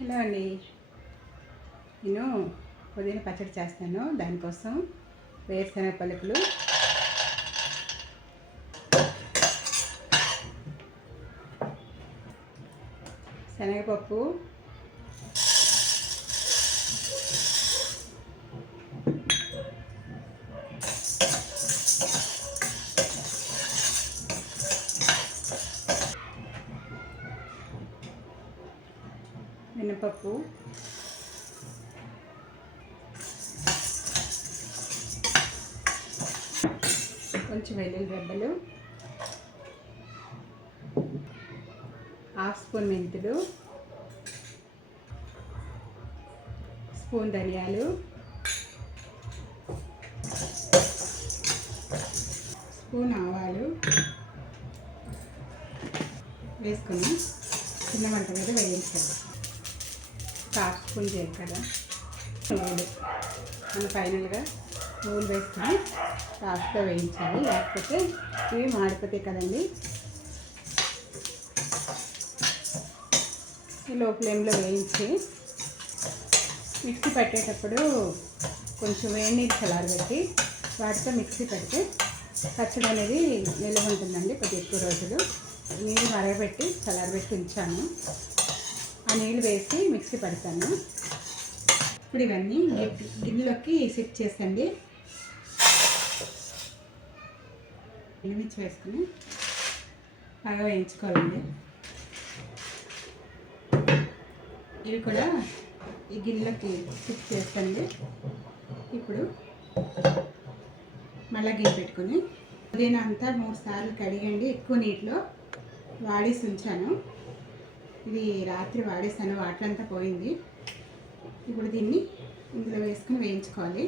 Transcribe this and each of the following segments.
Hello అండి. నేను పుదీనా పచ్చడి చేస్తాను. దానికోసం వేరుశనగ పలుకులు. శనగపప్పు. మినపప్పు కొంచెం వెల్లుల్లి హాఫ్ స్పూన్ మెంతులు. స్పూన్ ధనియాలు. స్పూన్ ఆవాలు. వేసుకుని చిన్న వంట మీద వేయించాలి హాఫ్ చేయాలి జీలకర్ర నూనె మనం ఫైనల్గా నూనె వేసుకొని ఫాస్ట్గా వేయించాలి. లేకపోతే ఇవి మాడిపోతాయి కదండి. ఈ లో ఫ్లేమ్లో వేయించి మిక్సీ పెట్టేటప్పుడు కొంచెం వేడి నీళ్ళు చల్లారబెట్టి వాటితో మిక్సీ పెడితే పచ్చడి అనేది నిల్వ ఉంటుందండి కొద్ది ఎక్కువ రోజులు. నీళ్ళు మరగబెట్టి చల్లారబెట్టి ఉంచాను. ఆ నీళ్ళు వేసి మిక్సీ పెడతాను. ఇప్పుడు ఇవన్నీ గిన్నెలోకి సెట్ చేసండి ఎండుమిర్చి వేసుకుని బాగా వేయించుకోవాలండి. ఇవి కూడా ఈ గిన్నెలోకి సిట్ చేసండి ఇప్పుడు మళ్ళీ గిన్నె పెట్టుకుని ఉదయం అంతా మూడు సార్లు కడిగండి ఎక్కువ నీటిలో వాడేసి ఉంచాను. ఇది రాత్రి వాడేసాను వాటర్ అంతా పోయింది. ఇప్పుడు దీన్ని ఇందులో వేసుకుని వేయించుకోవాలి.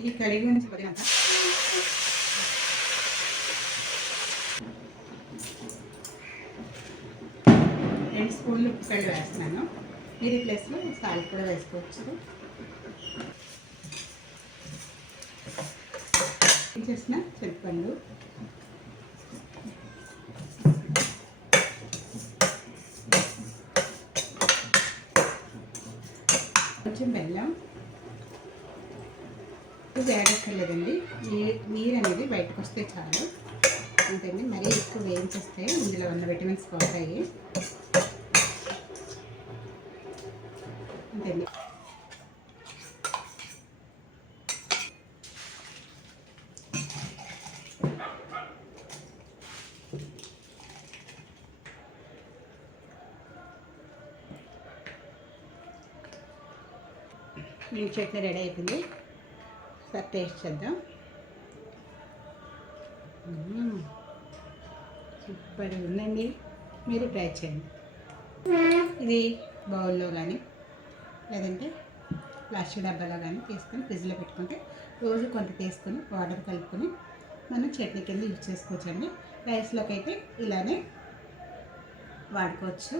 ఇది కడిగి నుంచి వదిలేంత రెండు స్పూన్లు ఉప్పు వేస్తున్నాను. మీరు ప్లస్లో ప్లేస్లో సాల్ట్ కూడా వేసుకోవచ్చు. చేసిన చెరుపండు కొంచెం బెల్లం. వేడక్కర్లేదండి. నీరు నీరు అనేది బయటకు వస్తే చాలు. అంతేండి. మరీ ఎక్కువ వేయించేస్తే ఇందులో ఉన్న విటమిన్స్ పోతాయి. అంతేండి. మీ చట్నీ రెడీ అయిపోయింది. సార్ టేస్ట్ చేద్దాం. సూపర్ ఉందండి. మీరు ట్రై చేయండి. ఇది బౌల్లో కానీ లేదంటే ప్లాస్టిక్ డబ్బాలో కానీ తీసుకొని ఫ్రిడ్జ్లో పెట్టుకుంటే రోజు కొంత తీసుకొని వాటర్ కలుపుకొని మనం చట్నీ కింద యూజ్ చేసుకోవచ్చండి. రైస్లోకి అయితే ఇలానే వాడుకోవచ్చు.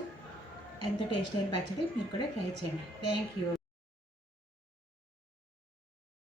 ఎంత టేస్ట్ అయిన పచ్చడి మీరు కూడా ట్రై చేయండి. Thank you.